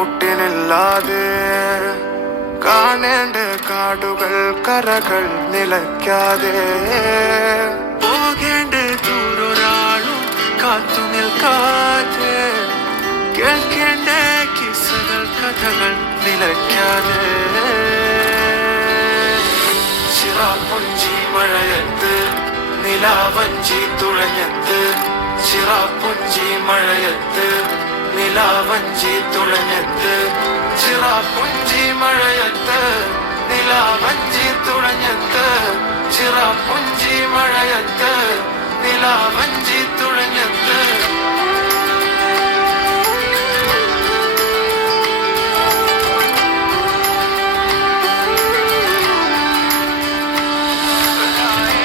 കൂട്ടിനില്ലാതെ കാണേണ്ട കാടുകൾ കരകൾ നിലയ്ക്കാതെ പോകേണ്ട ദൂരൊരാളും കാത്തു നിൽക്കാതെ കേൾക്കേണ്ട കിസ്സകൾ കഥകൾ നിലയ്ക്കാതെ ചിറാപ്പുഞ്ചി മഴയത്ത് നിലാവഞ്ചി തുഴഞ്ഞത്ത് ചിറാപ്പുഞ്ചി മഴയത്ത് നിലാവഞ്ചി തുഴഞ്ഞത്ത് ചിറാപ്പുഞ്ചി മഴയത്ത് നിലാവഞ്ചി തുഴഞ്ഞത്ത് ചിറാപ്പുഞ്ചി മഴയത്ത് നിലാവഞ്ചി തുഴഞ്ഞത്ത്